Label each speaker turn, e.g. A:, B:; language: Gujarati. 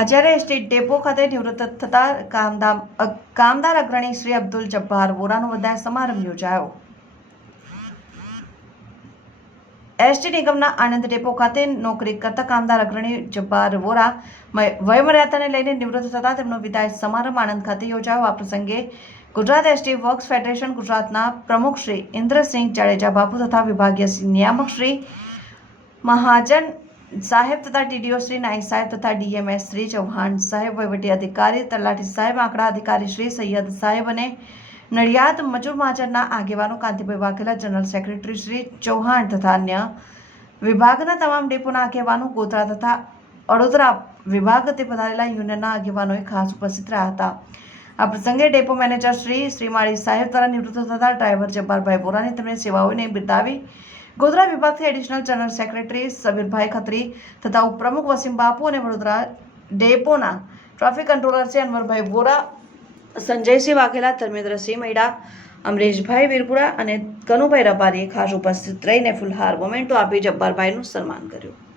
A: આચાર્ય એસટી ડેપો ખાતે નિવૃત્ત થતા કામદાર કામદાર અગ્રણી શ્રી અબ્દુલ જબ્બાર વોરાનો વધારે સમારંભ યોજાયો. એસટી નિગમના આનંદ ડેપો ખાતે નોકરી કરતા કામદાર અગ્રણી જબ્બાર વોરા વયમર્યાદાને લઈને નિવૃત્ત થતા તેમનો વિદાય સમારંભ આણંદ ખાતે યોજાયો. આ પ્રસંગે ગુજરાત એસટી વર્ક્સ ફેડરેશન ગુજરાતના પ્રમુખ શ્રી ઇન્દ્રસિંહ જાડેજા બાપુ તથા વિભાગીય નિયામક શ્રી મહાજન સાહેબ તથા ટીડીઓ શ્રી નાઈક સાહેબ તથા ડીએમએસ શ્રી ચૌહાણ સાહેબ, વહીવટી અધિકારી, તલાટી સાહેબ, આંકડા અધિકારી શ્રી સૈયદ સાહેબ અને નડિયાદ મજૂર મહાજનના આગેવાનો કાંતિભાઈ વાઘેલા, જનરલ સેક્રેટરી શ્રી ચૌહાણ તથા અન્ય વિભાગના તમામ ડેપોના આગેવાનો, ગોધરા તથા વડોદરા વિભાગ તે પધારેલા યુનિયનના આગેવાનોએ ખાસ ઉપસ્થિત રહ્યા હતા. આ પ્રસંગે ડેપો મેનેજર શ્રી શ્રીમાળી સાહેબ દ્વારા નિવૃત્ત થતા ડ્રાઈવર જબ્બારભાઈ બોરાની તેમણે સેવાઓને બિરદાવી Godhra વિભાગથી additional general secretary Sabirbhai Khatri તથા ઉપપ્રમુખ વસીમ બાપુ અને વડોદરા ડેપોના ટ્રાફિક કંટ્રોલર છે અનવરભાઈ વોરા, સંજયસિંહ વાઘેલા, ધર્મેન્દ્રસિંહ મૈડા, અમરેશભાઈ વીરપુરા અને કનુભાઈ રબારીએ ખાસ ઉપસ્થિત રહીને ફુલહાર મોમેન્ટો આપી જબ્બારભાઈનું સન્માન કર્યું.